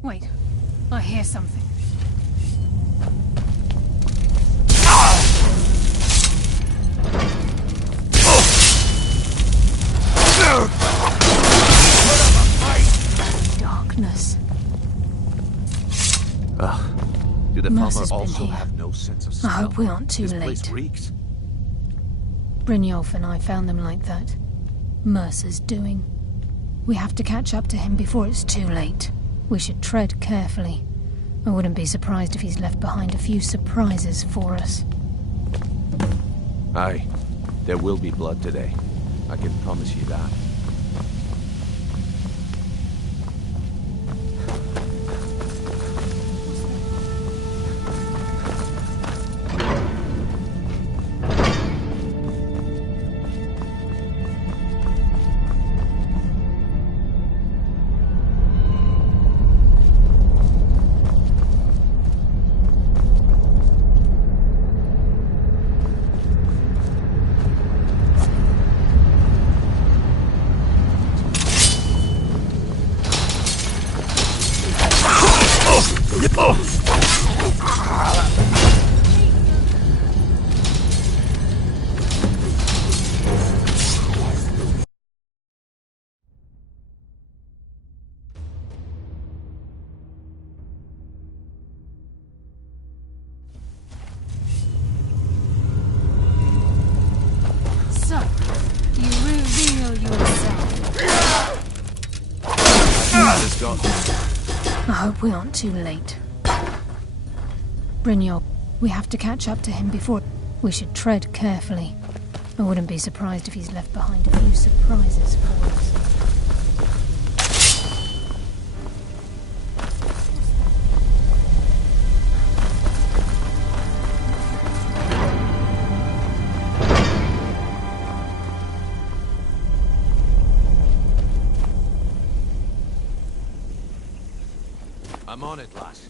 Wait, I hear something. Darkness. Ugh. Do the Palmer also have no sense of smell? I hope we aren't too This late. place reeks. Brynjolf and I found them like that. Mercer's doing. We have to catch up to him before it's too late. We should tread carefully. I wouldn't be surprised if he's left behind a few surprises for us. Aye. There will be blood today. I can promise you that. So, you reveal yourself. I hope we aren't too late. Brynjolf, we have to catch up to him before... We should tread carefully. I wouldn't be surprised if he's left behind a few surprises for us. I'm on it, lass.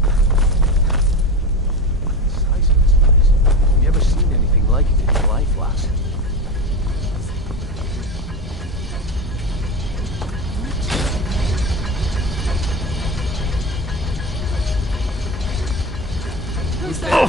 The size of this place. I've never seen anything like it in my life, lass. Who's there?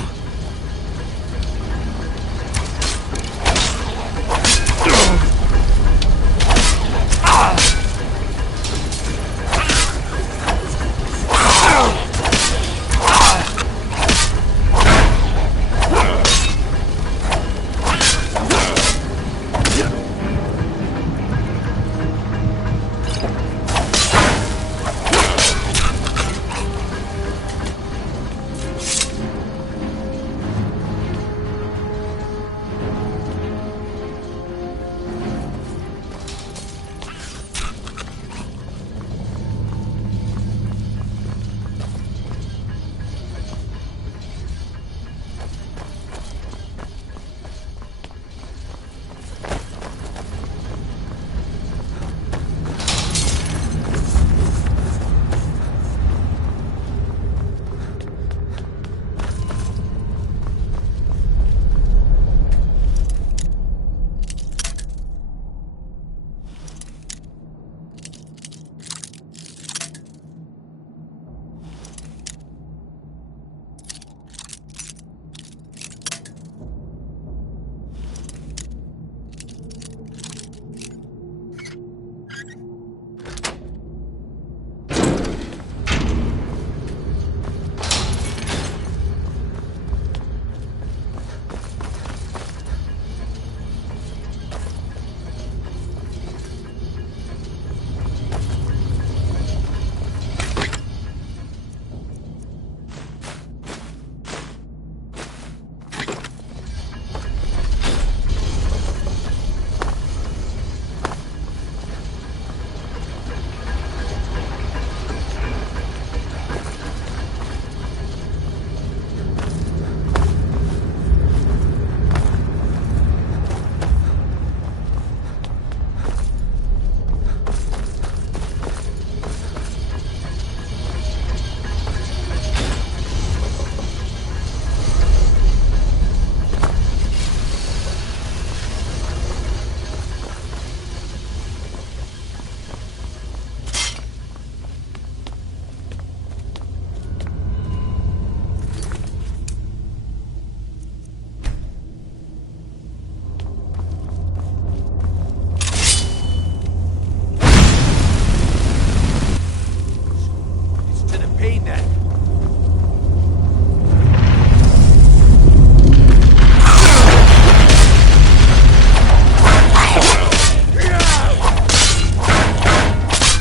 chain then.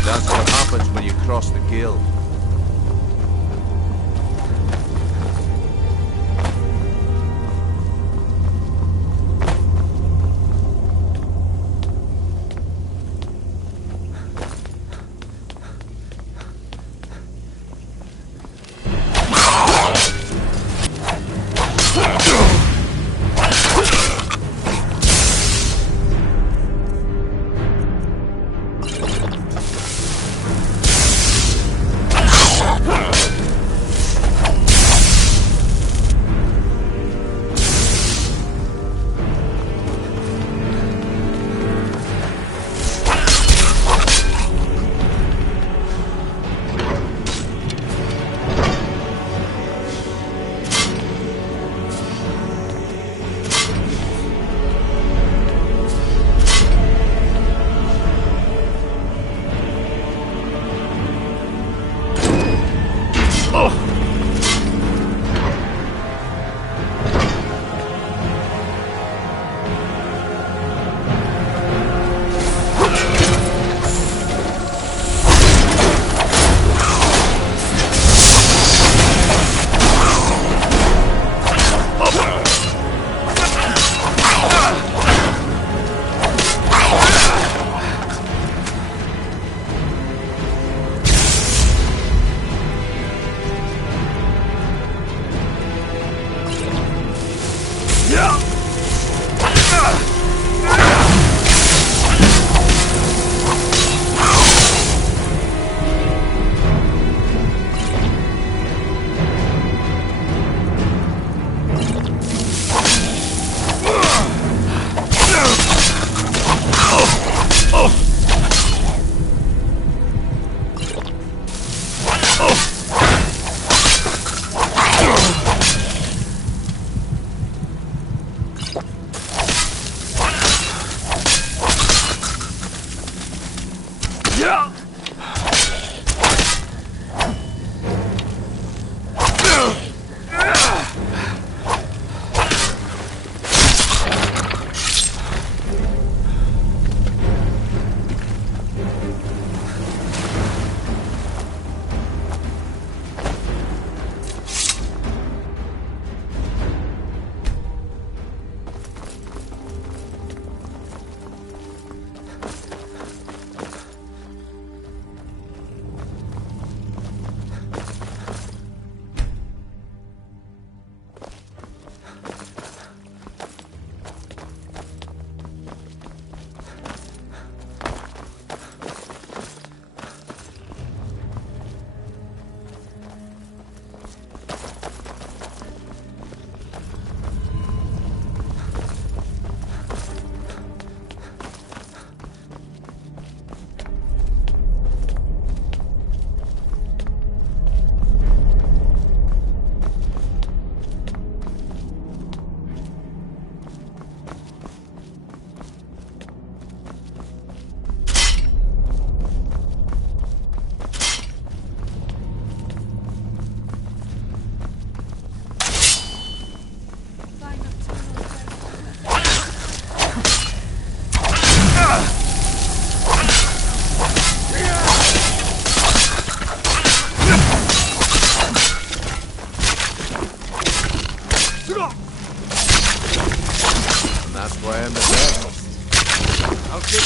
That's what happens when you cross the guild.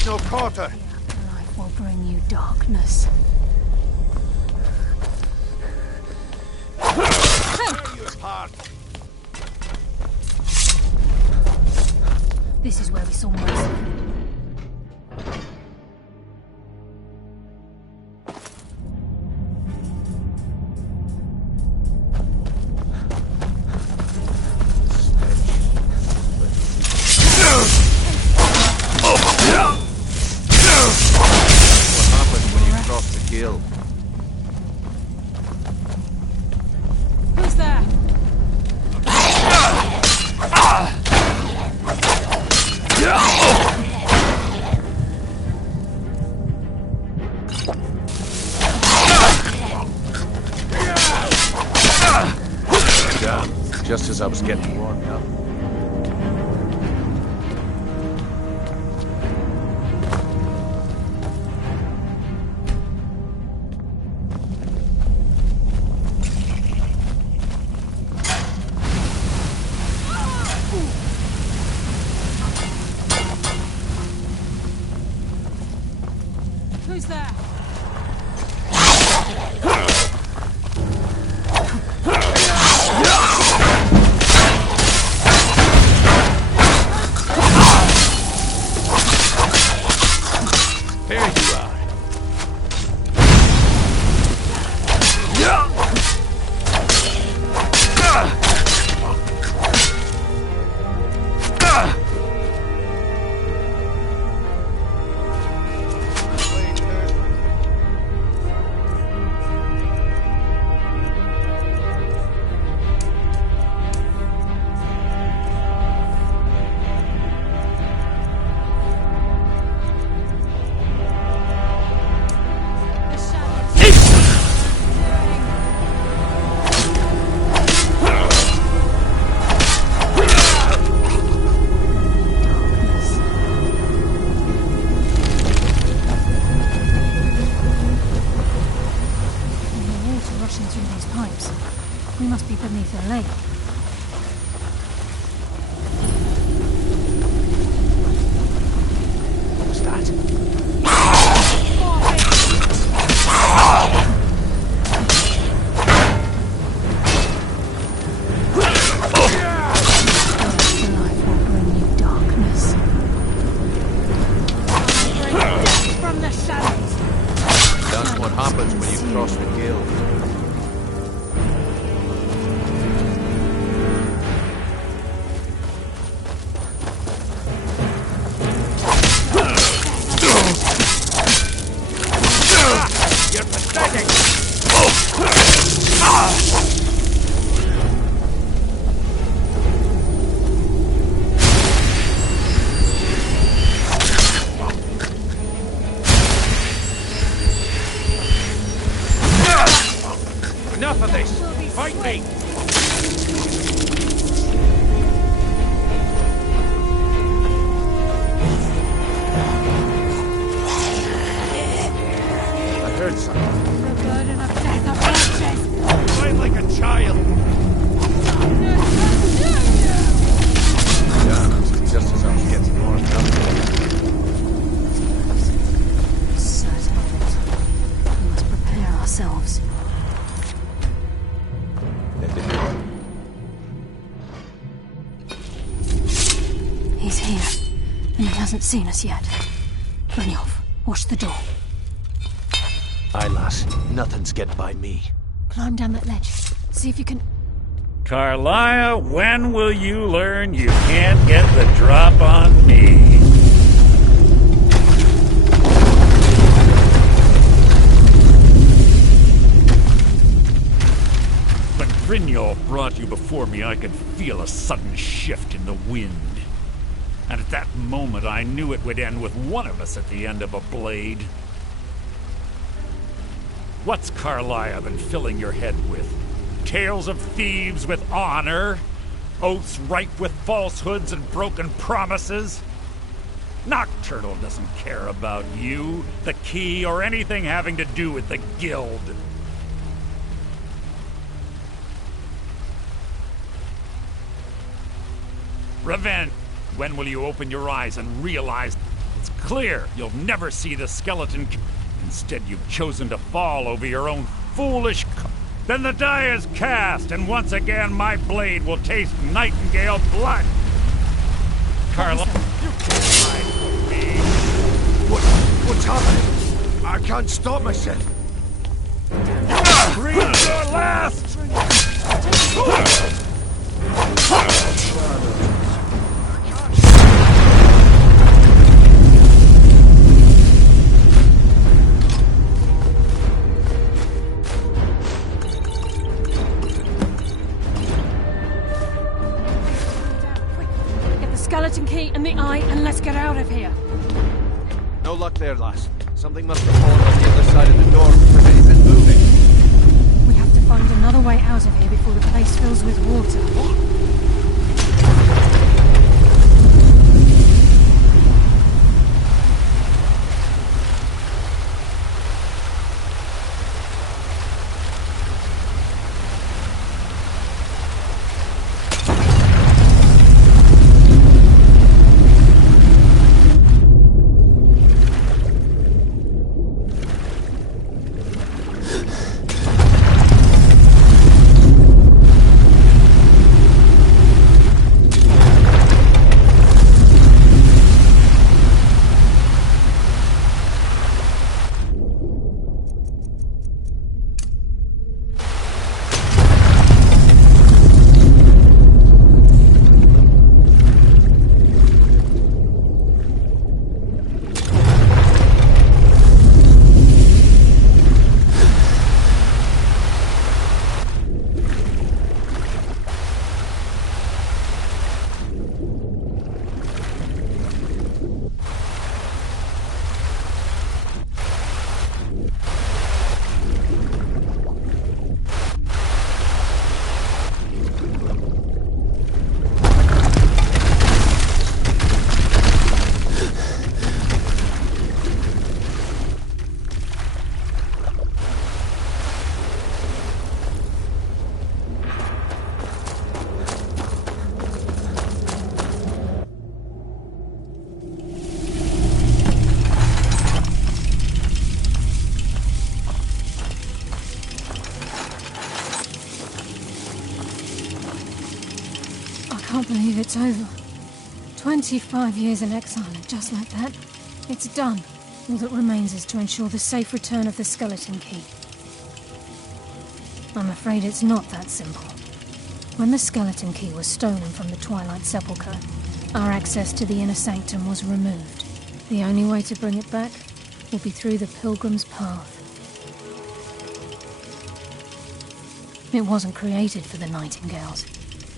No quarter. Life will bring you darkness. Tear you apart. This is where we saw Mercy. Who's there? Damn, just as I was getting warmed up. Who's there? There you are. We must be beneath a lake. What was that? The light will bring you darkness. Death from the shadows. That's what happens when you cross the guild. You're pathetic! Enough of this! Fight me! I heard something. The burden of death approaches. Fight like a child! Yeah, just as I was getting warmed up. Certain of it. We must prepare ourselves. He's here, and he hasn't seen us yet. Brynjolf, watch the door. Aye, lass. Nothing's getting by me. Climb down that ledge. See if you can... Carlia, when will you learn you can't get the drop on me? When Brynjolf brought you before me, I could feel a sudden shift in the wind. And at that moment, I knew it would end with one of us at the end of a blade. What's Carlia been filling your head with? Tales of thieves with honor? Oaths ripe with falsehoods and broken promises? Nocturnal doesn't care about you, the key, or anything having to do with the guild. Revenge. When will you open your eyes and realize it's clear you'll never see the skeleton? Instead, you've chosen to fall over your own foolish... Then the die is cast, and once again my blade will taste nightingale blood. Carla, you can't hide from me. What's happening? I can't stop myself. Breathe your last! Skeleton key and the eye, and let's get out of here. No luck there, lass. Something must have fallen on the other side of the door, preventing it moving. We have to find another way out of here before before the place fills with water. I can't believe it's over. 25 years in exile, and just like that, it's done. All that remains is to ensure the safe return of the skeleton key. I'm afraid it's not that simple. When the skeleton key was stolen from the Twilight Sepulchre, our access to the inner sanctum was removed. The only way to bring it back will be through the Pilgrim's Path. It wasn't created for the Nightingales.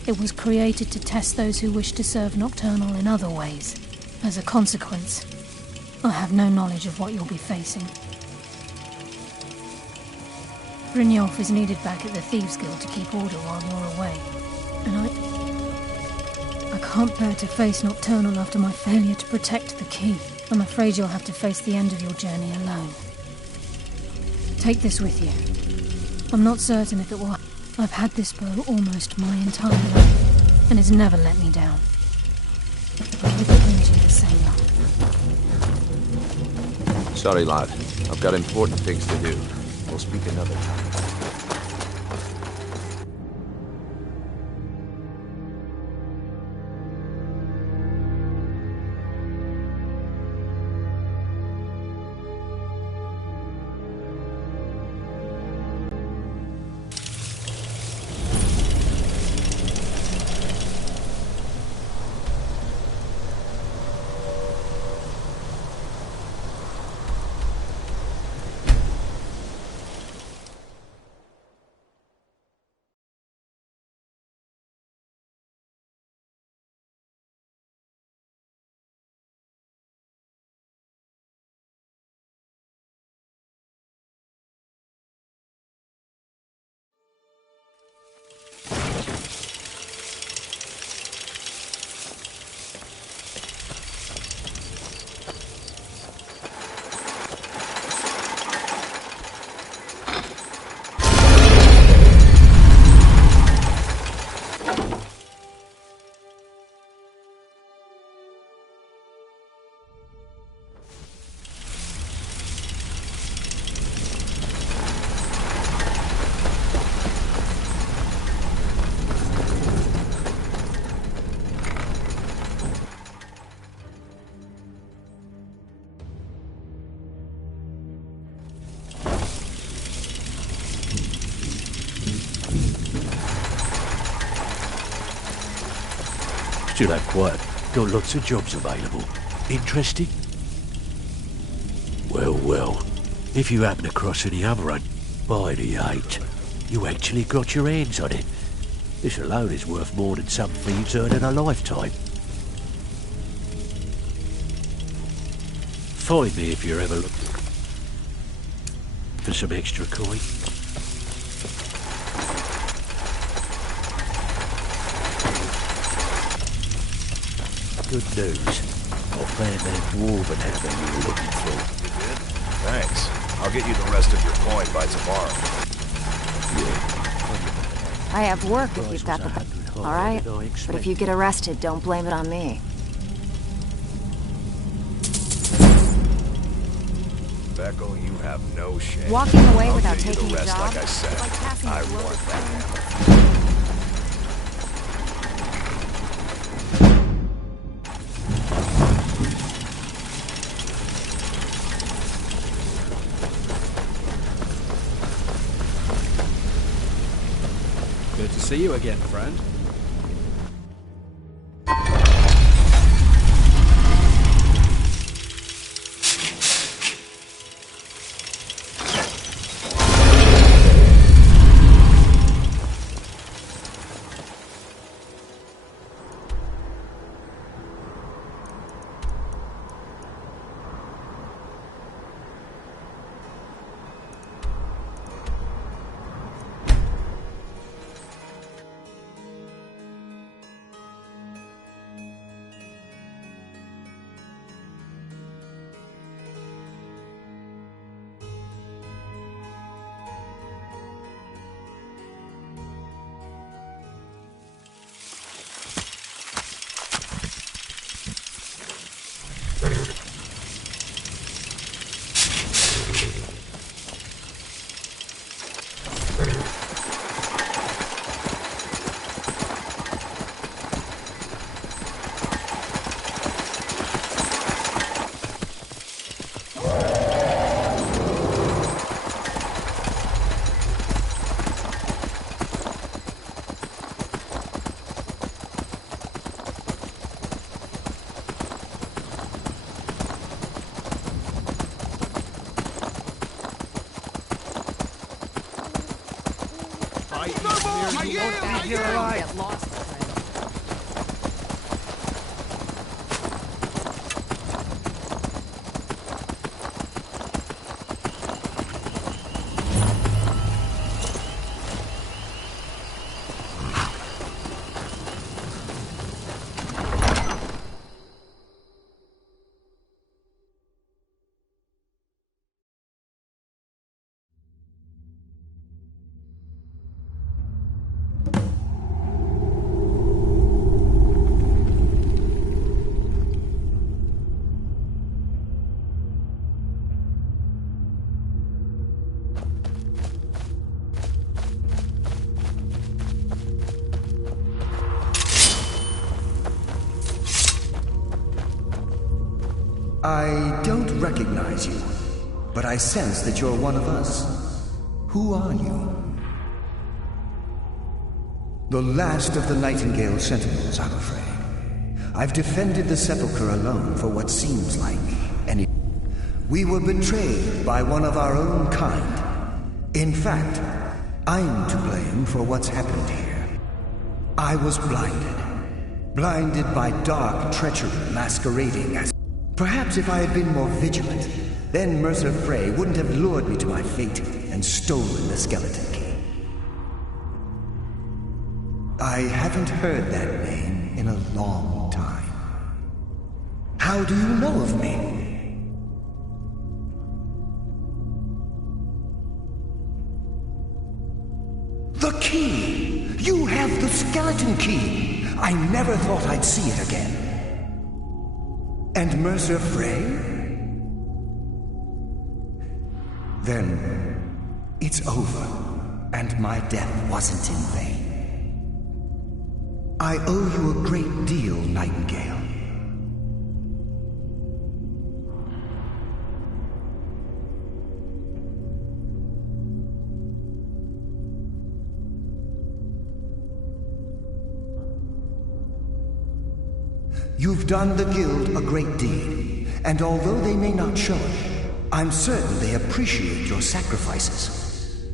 It was created to test those who wish to serve Nocturnal in other ways. As a consequence, I have no knowledge of what you'll be facing. Brynjolf is needed back at the Thieves' Guild to keep order while you're away. And I can't bear to face Nocturnal after my failure to protect the key. I'm afraid you'll have to face the end of your journey alone. Take this with you. I'm not certain if it will. I've had this bow almost my entire life, and it's never let me down. I hope it brings you the same luck. Sorry, lad. I've got important things to do. We'll speak another time. Still have got lots of jobs available. Interested? Well, if you happen across any other one, by the 8, you actually got your hands on it. This alone is worth more than some thieves earn in a lifetime. Find me if you're ever looking for some extra coin. good news. I found that dwarven hammer you were looking for. You did? Thanks. I'll get you the rest of your coin by tomorrow. Yeah. I have work if Price you've got was the... 100 higher Alright? than I But if expected. you get arrested, don't blame it on me. Beckel, you have no shame. Walking away I'll without get you taking the a rest, job? like I said. It's like passing I a loaded want that phone. hammer. Good to see you again, friend. You're alive. Get lost, friend. I don't recognize you, but I sense that you're one of us. Who are you? The last of the Nightingale Sentinels, I'm afraid. I've defended the Sepulchre alone for what seems like any... We were betrayed by one of our own kind. In fact, I'm to blame for what's happened here. I was blinded. Blinded by dark treachery masquerading as... Perhaps if I had been more vigilant, then Mercer Frey wouldn't have lured me to my fate and stolen the skeleton key. I haven't heard that name in a long time. How do you know of me? The key! You have the skeleton key! I never thought I'd see it again. And Mercer Frey? Then it's over, and my death wasn't in vain. I owe you a great deal, Nightingale. You've done the Guild a great deed, and although they may not show it, I'm certain they appreciate your sacrifices.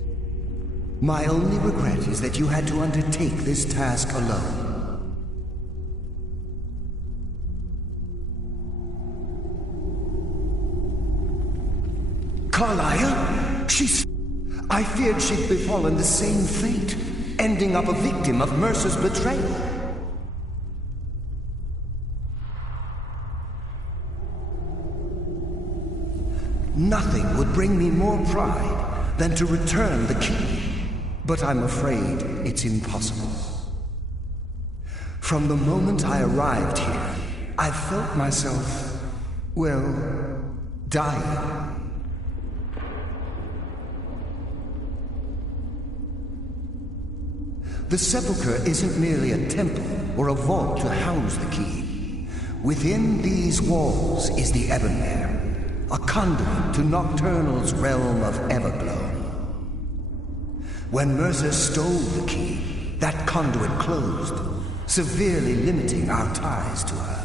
My only regret is that you had to undertake this task alone. Carlisle? I feared she'd befallen the same fate, ending up a victim of Mercer's betrayal. Nothing would bring me more pride than to return the key. But I'm afraid it's impossible. From the moment I arrived here, I felt myself, well, dying. The sepulchre isn't merely a temple or a vault to house the key. Within these walls is the Ebonmere, a conduit to Nocturnal's realm of Everglow. When Mercer stole the key, that conduit closed, severely limiting our ties to her.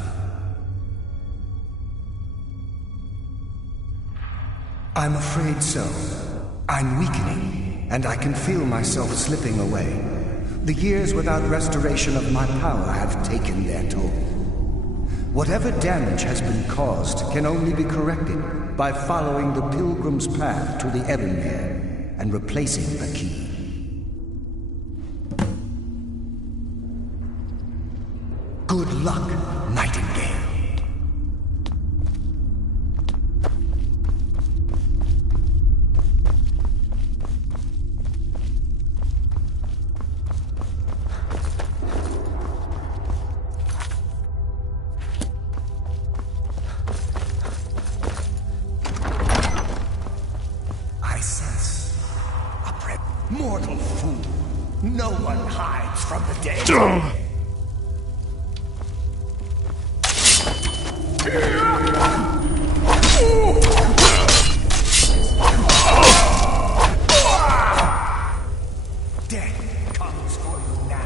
I'm afraid so. I'm weakening, and I can feel myself slipping away. The years without restoration of my power have taken their toll. Whatever damage has been caused can only be corrected by following the pilgrim's path to the Ebonmere and replacing the key. Good luck, Nightingale. I sense a mortal fool. No one hides from the dead. Death comes for you now.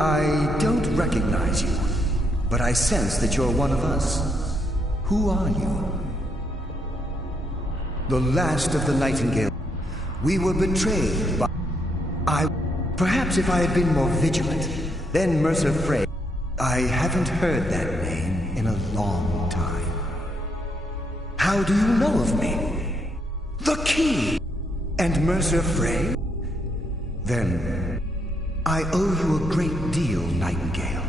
I don't recognize you, but I sense that you're one of us. Who are you? The last of the Nightingale. We were betrayed by... Perhaps if I had been more vigilant, then Mercer Frey. I haven't heard that name in a long time. How do you know of me? The key! And Mercer Frey? Then... I owe you a great deal, Nightingale.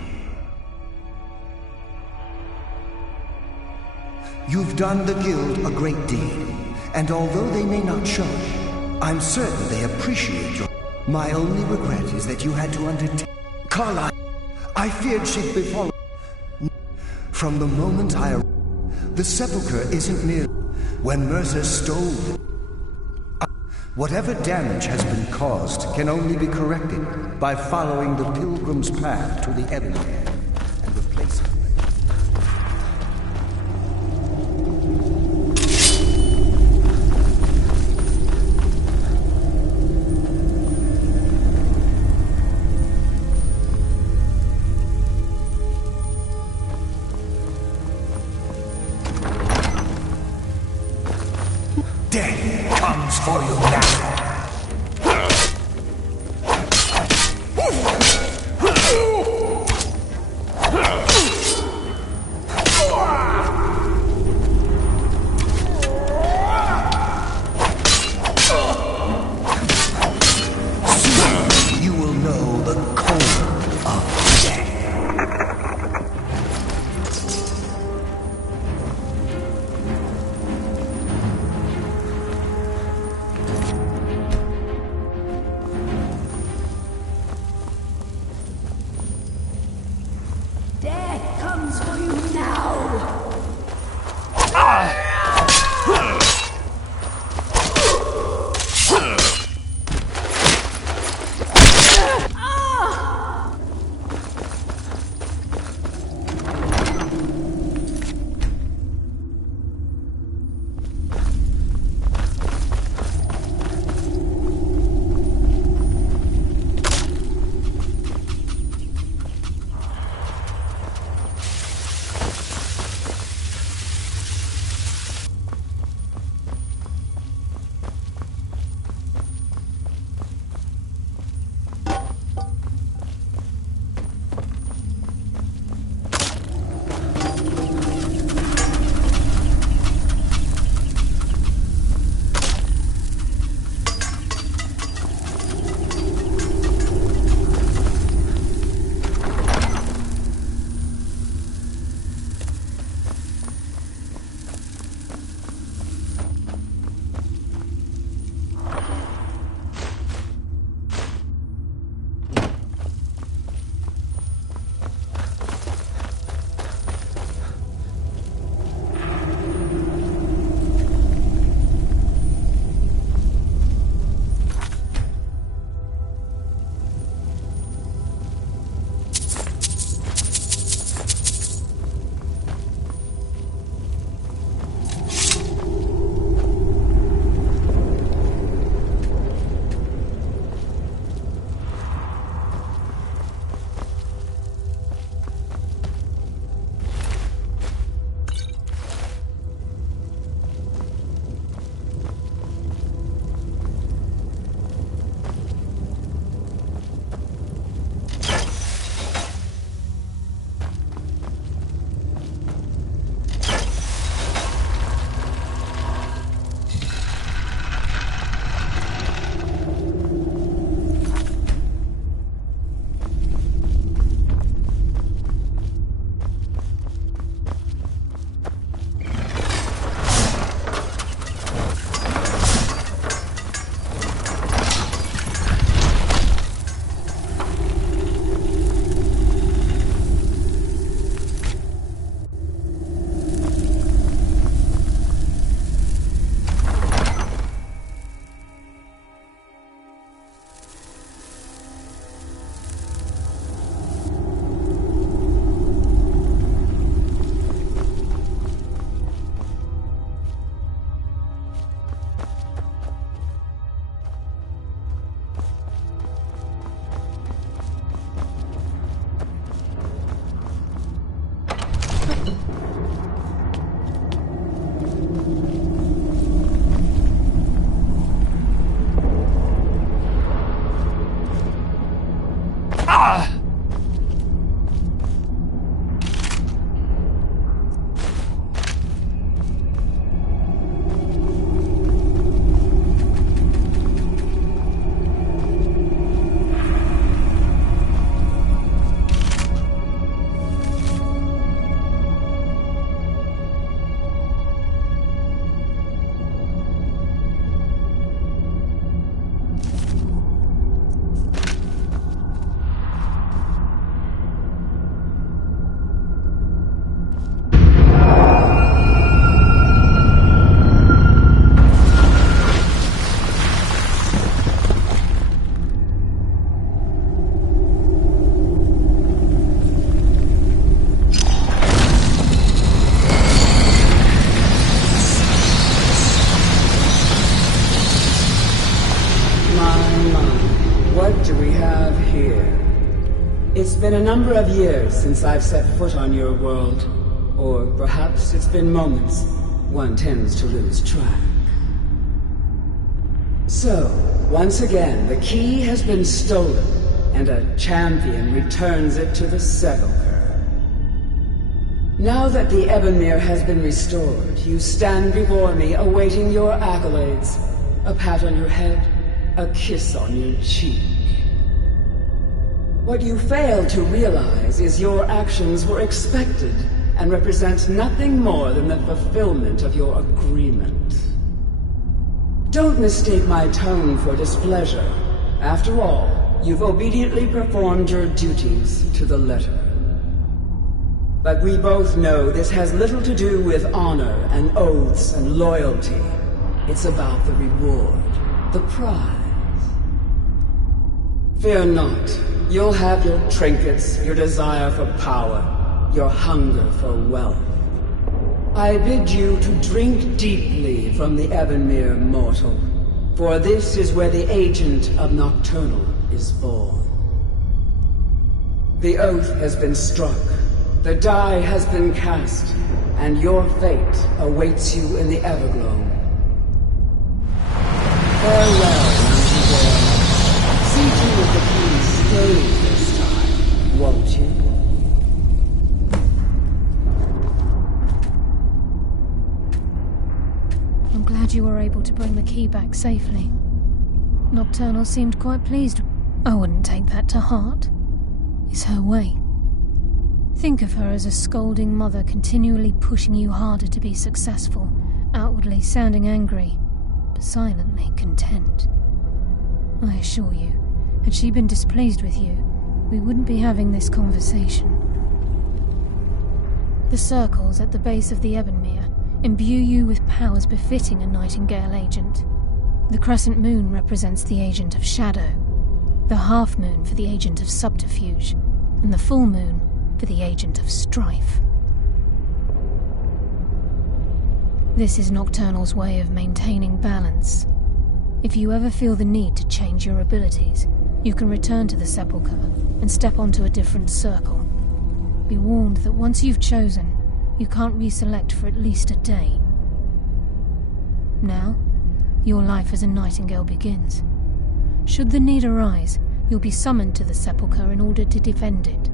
You've done the Guild a great deed, and although they may not show it, I'm certain they appreciate your... My only regret is that you had to undertake... Carlyle, I feared she'd befallen... From the moment I arrived, the sepulchre isn't merely... When Mercer stole it, whatever damage has been caused can only be corrected by following the pilgrim's path to the Ebonmere and replacing it. Death comes for you now. Soon you will know the cold of death. Death comes for you now! It's been a number of years since I've set foot on your world. Or perhaps it's been moments. One tends to lose track. So, once again, the key has been stolen, and a champion returns it to the sepulchre. Now that the Ebonmere has been restored, you stand before me awaiting your accolades. A pat on your head, a kiss on your cheek. What you fail to realize is your actions were expected and represent nothing more than the fulfillment of your agreement. Don't mistake my tone for displeasure. After all, you've obediently performed your duties to the letter. But we both know this has little to do with honor and oaths and loyalty. It's about the reward, the prize. Fear not. You'll have your trinkets, your desire for power, your hunger for wealth. I bid you to drink deeply from the Ebonmere mortal, for this is where the agent of Nocturnal is born. The oath has been struck, the die has been cast, and your fate awaits you in the Everglow. Farewell, Nightingale. See to it the key stays this time, won't you? I'm glad you were able to bring the key back safely. Nocturnal seemed quite pleased. I wouldn't take that to heart. It's her way. Think of her as a scolding mother continually pushing you harder to be successful, outwardly sounding angry, but silently content. I assure you, had she been displeased with you, we wouldn't be having this conversation. The circles at the base of the Ebonmere imbue you with powers befitting a Nightingale agent. The crescent moon represents the agent of shadow, the half moon for the agent of subterfuge, and the full moon for the agent of strife. This is Nocturnal's way of maintaining balance. If you ever feel the need to change your abilities, you can return to the sepulchre and step onto a different circle. Be warned that once you've chosen, you can't reselect for at least a day. Now, your life as a Nightingale begins. Should the need arise, you'll be summoned to the sepulchre in order to defend it.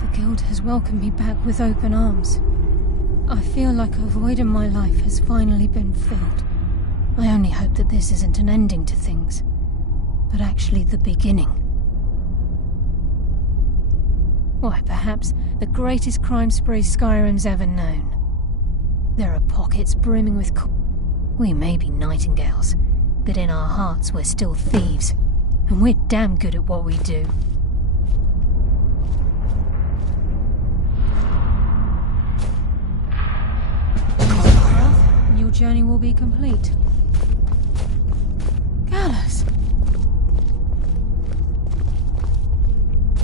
The Guild has welcomed me back with open arms. I feel like a void in my life has finally been filled. I only hope that this isn't an ending to things, but actually the beginning. Why, perhaps the greatest crime spree Skyrim's ever known. There are pockets brimming with we may be Nightingales, but in our hearts we're still thieves, and we're damn good at what we do. And your journey will be complete. Gallus!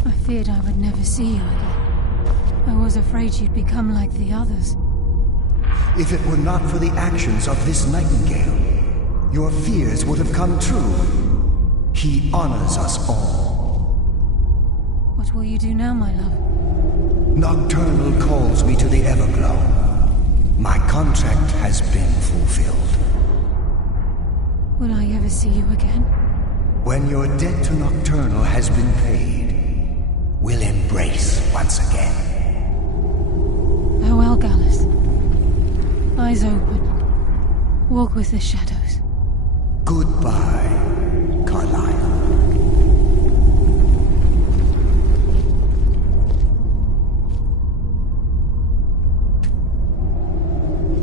I feared I would never see you again. I was afraid you'd become like the others. If it were not for the actions of this Nightingale, your fears would have come true. He honors us all. What will you do now, my love? Nocturnal calls me to the Everglow. My contract has been fulfilled. Will I ever see you again? When your debt to Nocturnal has been paid, we'll embrace once again. Farewell, Gallus. Eyes open. Walk with the shadows. Goodbye, Carlyle.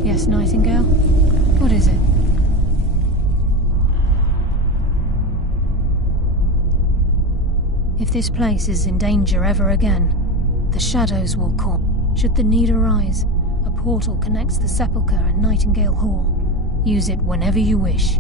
Yes, Nightingale? What is it? If this place is in danger ever again, the shadows will call. Should the need arise, a portal connects the sepulchre and Nightingale Hall. Use it whenever you wish.